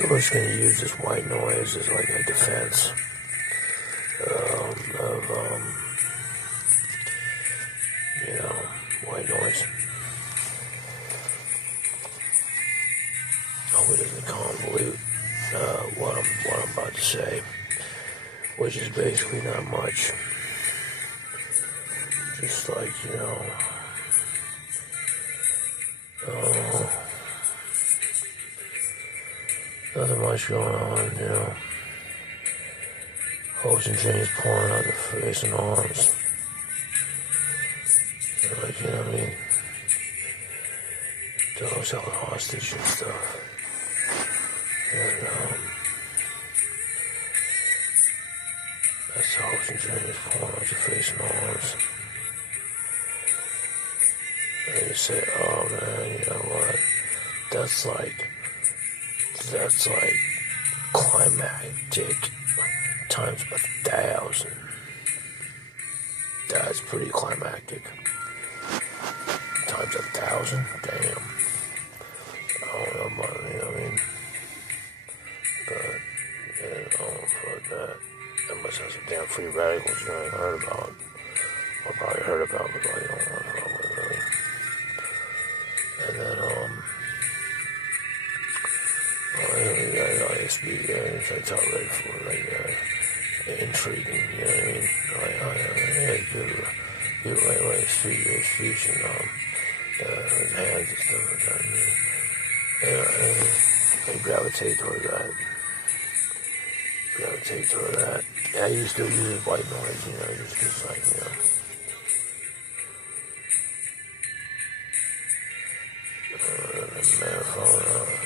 So we're just going to use this white noise as like a defense of white noise. Hope it doesn't convolute what I'm about to say, which is basically not much. Just like, nothing much going on, Ocean chains pouring out the face and arms. Like, what I mean? Dogs held hostage and stuff. And, that's how Ocean chains pouring out the face and arms. And you say, oh man, you know what? That's like climactic times 1,000. That's pretty climactic. Times 1,000? Damn. I don't know about it, you know what I mean? But, fuck that. That must have some damn free radicals you ain't heard about. Or probably heard about, but like, you don't want to know about it, really. And then, it's like top ready for like intriguing, you know what I mean? Like, good way speech and hands and stuff like that. And they gravitate toward that. Yeah, you still use white noise, just like,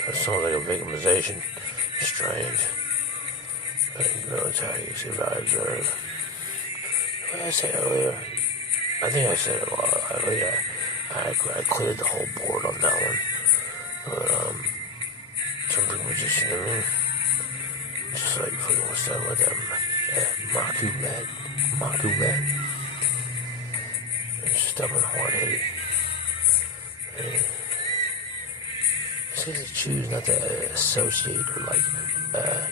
that sounds like a victimization. Strange. It's how you see what I observe. What did I say earlier? I think I said it a lot. I cleared the whole board on that one. But, some people just, you know what I mean? Just like, fucking what's that with them? Makumet. It's stubborn, hard-headed. It's because they choose not to associate or like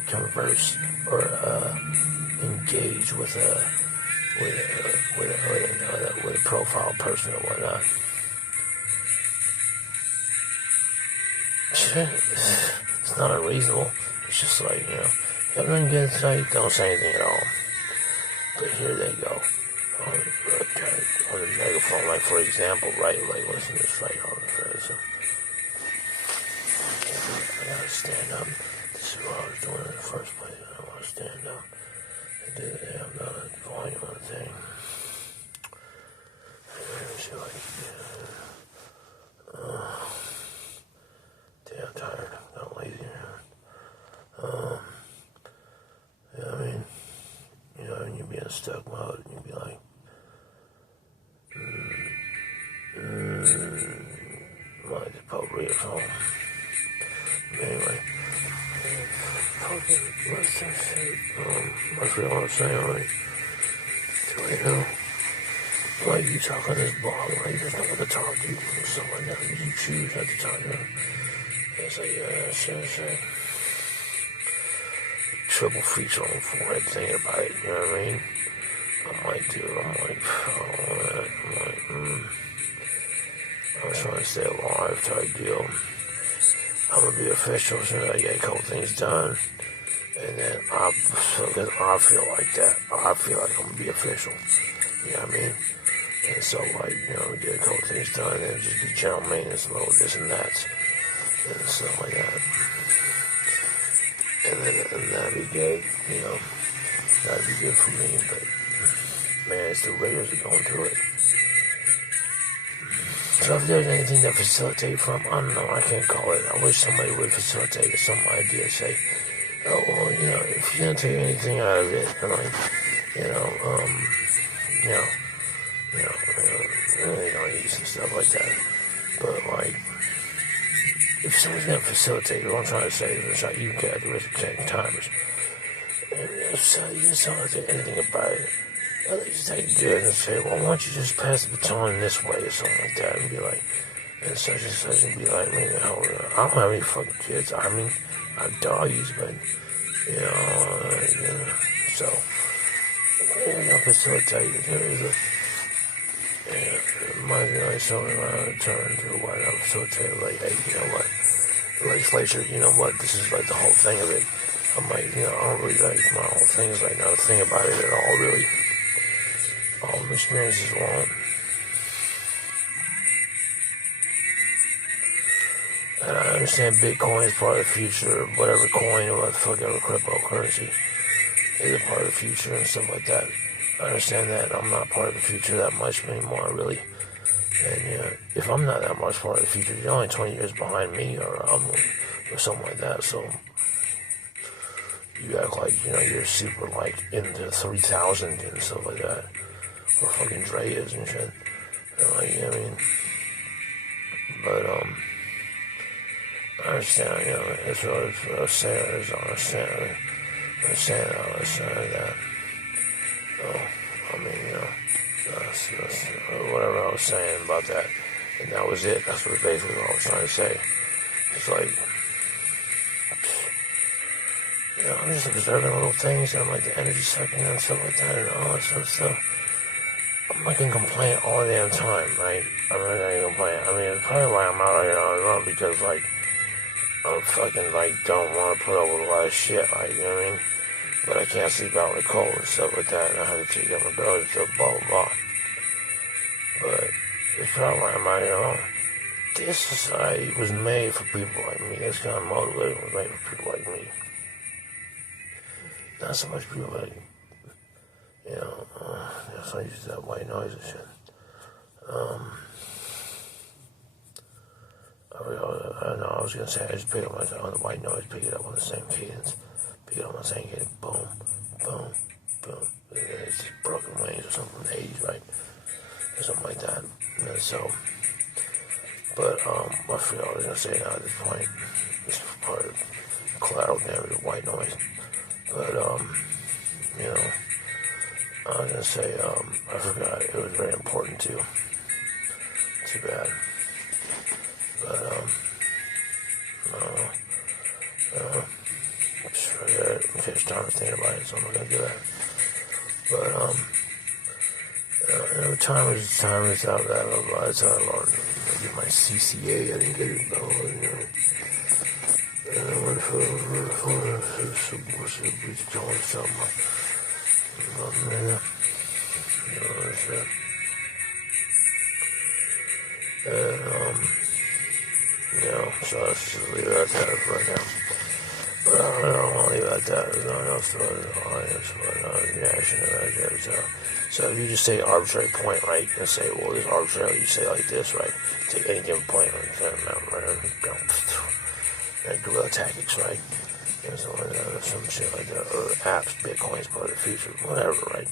converse or engage with a profile person or whatnot. It's not unreasonable. It's just like, everyone gets tonight, don't say anything at all. But here they go. On the megaphone, like for example, right? Like listen to this right on the face. I gotta stand up. This is what I was doing in the first place. I want to stand up and do the damn volume on the thing. Damn tired. I'm lazy. And you'd be in a stuck mode, and you'd be like, like the potpourri at home. Anyway, what's that shit? That's really what I'm saying, right? So, like you talk on this blog, like there's no one to talk to, or something like that. You choose not to talk to them. It's like, shit. Triple feature on forehead thinking about it, you know what I mean? I'm trying to stay alive type deal. I'm gonna be official as soon as I get a couple things done. And then I feel like that. I feel like I'm gonna be official. You know what I mean? And so like, get a couple things done and just be general maintenance mode, this and that. And stuff like that. And that'd be good, that'd be good for me, but man, it's the Raiders are going through it. So if there's anything that facilitate from, I don't know, I can't call it. I wish somebody would facilitate some idea, say, oh, well, if you're gonna take anything out of it, and like, use and stuff like that. But like, if someone's gonna facilitate, what I'm trying to say is like, you get at the risk of taking timers. And if you just don't say anything about it, at least take good and say, well, why don't you just pass the baton this way or something like that, and be like, and such and be like, man, I don't have any fucking kids. I mean, I have doggies, but, so, I'll facilitate. There is a, might be like something around a turn to what I'll facilitate, like, hey, you know what, the legislature, you know what, this is like the whole thing of it. I'm like, I don't really like my whole thing is like not a thing about it at all, really. All the experiences won't. And I understand Bitcoin is part of the future, whatever coin or what the fuck ever cryptocurrency is a part of the future and stuff like that. I understand that. I'm not part of the future that much anymore, really. And if I'm not that much part of the future, you're only 20 years behind me or something like that, so you act like, you're super, like, into 3,000 and stuff like that. Or fucking Dre is and shit. And, like, I mean, but, I understand, that's what I was saying, I understand that. I mean, that's whatever I was saying about that. And that was it. That's basically what I was trying to say. It's like, I'm just observing little things, and I'm like the energy sucking and stuff like that, and all that sort of stuff. I'm not gonna complain all the damn time, right? I'm not gonna complain. I mean, it's probably why I'm out here on the run, because, like, I'm fucking, like, don't want to put up with a lot of shit, like, you know what I mean? But I can't sleep out in the cold and stuff like that, and I have to take care of my girls, so blah, blah, blah. But it's probably why I'm out here on. This society was made for people like me. This kind of motivation was made for people like me. Not so much people like, so I use that white noise and shit. I was gonna say, I just pick up on the white noise, pick it up on the same cadence, pick it up on the same cadence, boom, boom, boom. It's just Broken Wings or something from the 80s, right? Or something like that. And so, but, I forgot what I was gonna say now at this point. This is part of collateral damage of white noise. But, I was gonna say, I forgot, it was very important too. Too bad. But, forget it. Okay, it's time to think about it, so I'm not gonna do that. But, time is out that by the time I get my CCA, I didn't get it, so let's just leave it at that right now. But I don't want to leave it at that. There's nothing else to it. Reaction to that. So if you just take an arbitrary point, right, and say, well, this arbitrary, you say like this, right? Take any given point, like guerrilla tactics, right? Some shit like that, or apps, Bitcoin's part of the future, whatever, right?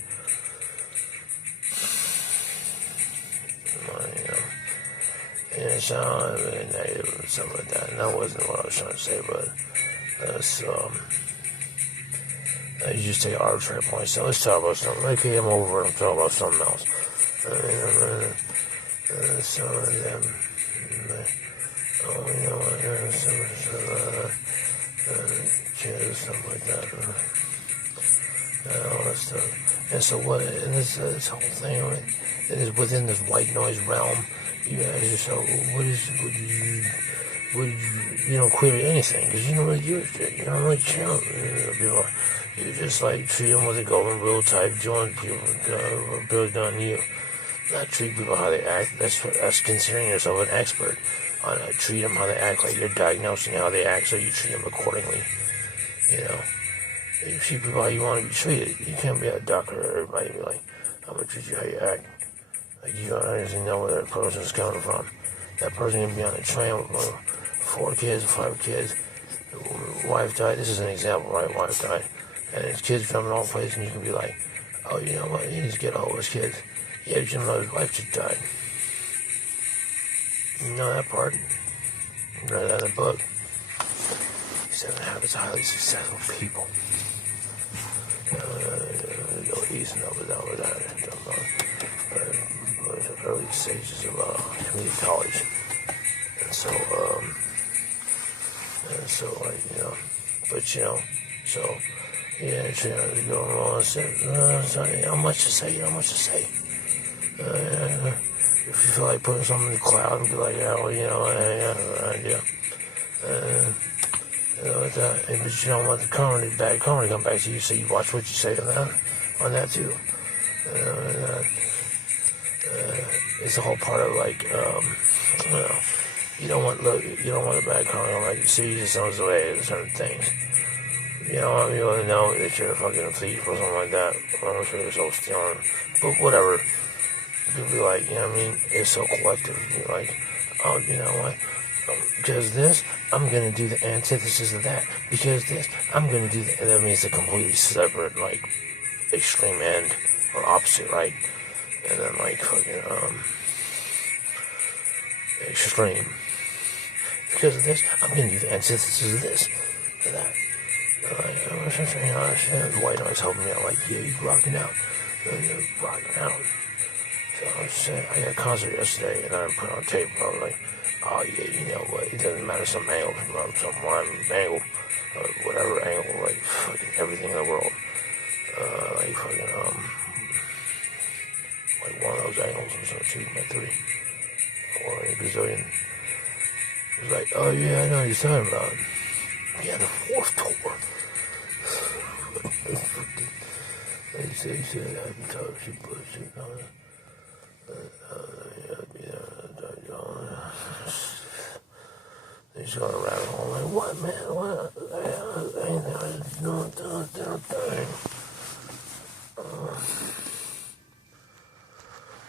And it sounded really negative and stuff like that, and that wasn't what I was trying to say, but you just take arbitrary points. So let's talk about something. Okay, I'm over it. I'm talking about something else. Some of them, kids, stuff like that, and all that stuff. And so what? And this whole thing, right, it is within this white noise realm. You ask yourself, would you query anything? Because you don't really give a shit. You don't really care. People, you just like treat them with a golden rule type, join people, build on you. Not treat people how they act. That's considering yourself an expert. Treat them how they act, like you're diagnosing how they act, so you treat them accordingly. You treat people how you want to be treated. You can't be a doctor or everybody be like, I'm going to treat you how you act. Like, you don't actually know where that person's coming from. That person can be on a train with 4 kids, 5 kids. Wife died. This is an example, right? Wife died. And his kids coming all places, and you can be like, oh, you know what? He needs to get all his kids. Yeah, but you know his wife just died. You know that part? Read that in the book. 7 Habits of Highly Successful People. Go east and over down with that. Early stages of community college. so, like, but, so, yeah, you go on, how much to say, if you feel like putting something in the cloud and be like, yeah, well, idea. But you don't want the bad karma to come back to you, so you watch what you say on that too. It's a whole part of like, you don't want the bad karma to come back. So you just don't away to certain things. You want people to know that you're a fucking thief or something like that. I'm sure you're so stealing. But whatever. People be like, it's so collective. You're like, oh, you know what? Because this, I'm going to do the antithesis of that. Because this, I'm going to do that. That means a completely separate, like, extreme end or opposite, right? And then, like, fucking, extreme. Because of this, I'm going to do the antithesis of this to that. White noise helping me out, like, yeah, you rocking out. You're rocking out. So I was saying, I got a concert yesterday, and I put on tape. I was like, oh yeah, you know what? It doesn't matter some angle, some angle, whatever angle, like fucking everything in the world, like fucking like one of those angles or something, 2 by 3, or a gazillion. It was like, oh yeah, I know what you're talking about. Yeah, the fourth tour. They said I can talk shit, bullshit, He's going around all like, what, man? What? I ain't doing.